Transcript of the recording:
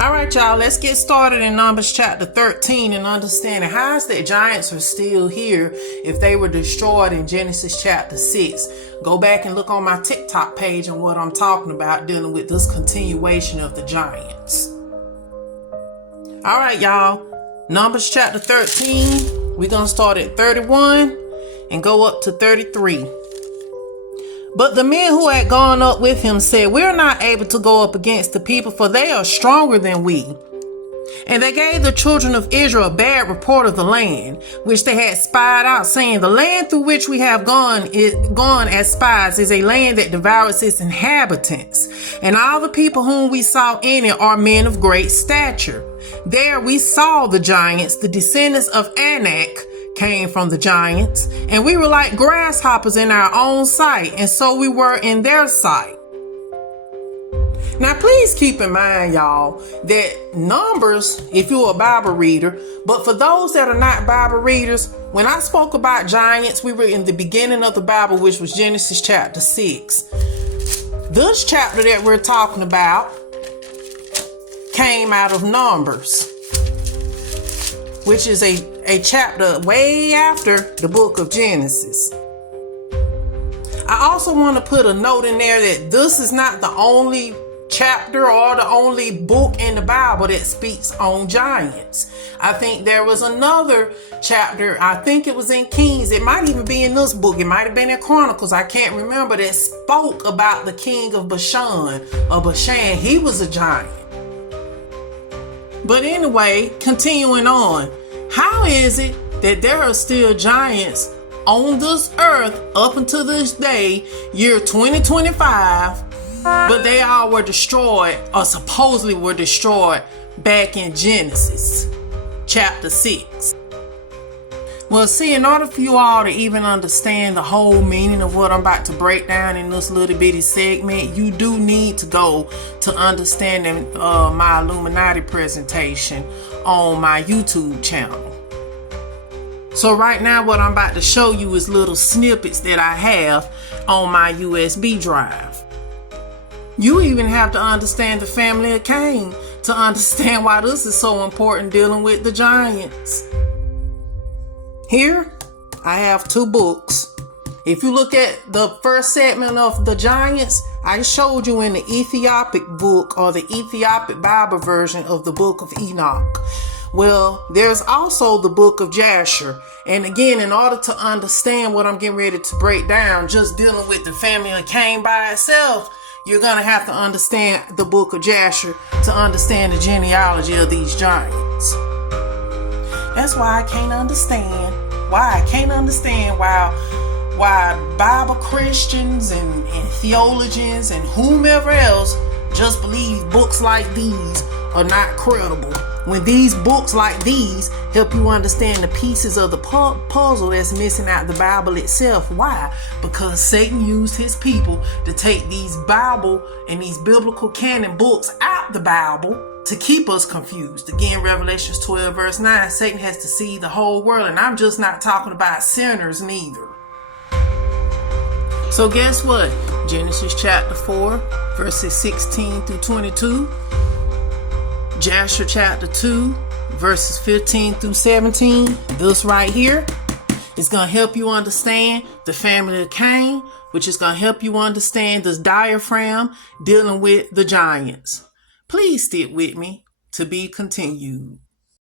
All right, y'all, let's get started in Numbers chapter 13 and understanding how is that giants are still here if they were destroyed in Genesis chapter 6. Go back and look on my TikTok page and what I'm talking about dealing with this continuation of the giants. All right, y'all, Numbers chapter 13, we're going to start at 31 and go up to 33. But the men who had gone up with him said, "We're not able to go up against the people, for they are stronger than we." And they gave the children of Israel a bad report of the land, which they had spied out, saying, "The land through which we have gone as spies is a land that devours its inhabitants. And all the people whom we saw in it are men of great stature. There we saw the giants, the descendants of Anak came from the giants, and we were like grasshoppers in our own sight, and so we were in their sight." Now, please keep in mind, y'all, that Numbers, if you're a Bible reader, but for those that are not Bible readers, when I spoke about giants, we were in the beginning of the Bible, which was Genesis chapter 6. This chapter that we're talking about came out of Numbers, which is a chapter way after the book of Genesis. I also want to put a note in there that this is not the only chapter or the only book in the Bible that speaks on giants. I think there was another chapter, I think it was in Kings, it might even be in this book, it might have been in Chronicles, I can't remember, that spoke about the king of Bashan. He was a giant. But anyway, continuing on, how is it that there are still giants on this earth up until this day, year 2025, but they all were destroyed, or supposedly were destroyed, back in Genesis chapter 6? Well, see, in order for you all to even understand the whole meaning of what I'm about to break down in this little bitty segment, you do need to go to understanding my Illuminati presentation on my YouTube channel. So right now, what I'm about to show you is little snippets that I have on my USB drive. You even have to understand the family of Cain to understand why this is so important dealing with the giants. Here, I have two books. If you look at the first segment of the giants, I showed you in the Ethiopic book, or the Ethiopic Bible version of the book of Enoch. Well, there's also the book of Jasher. And again, in order to understand what I'm getting ready to break down, just dealing with the family of Cain by itself, you're going to have to understand the book of Jasher to understand the genealogy of these giants. That's why I can't understand why Bible Christians and theologians and whomever else just believe books like these are not credible, when these books like these help you understand the pieces of the puzzle that's missing out the Bible itself. Why? Because Satan used his people to take these Bible and these biblical canon books out the Bible to keep us confused. Again, Revelations 12 verse 9, Satan has deceived the whole world, and I'm just not talking about sinners neither. So guess what? Genesis chapter 4 verses 16 through 22. Jasher chapter 2 verses 15 through 17. This right here is going to help you understand the family of Cain, which is going to help you understand this diaphragm dealing with the giants. Please stick with me. To be continued.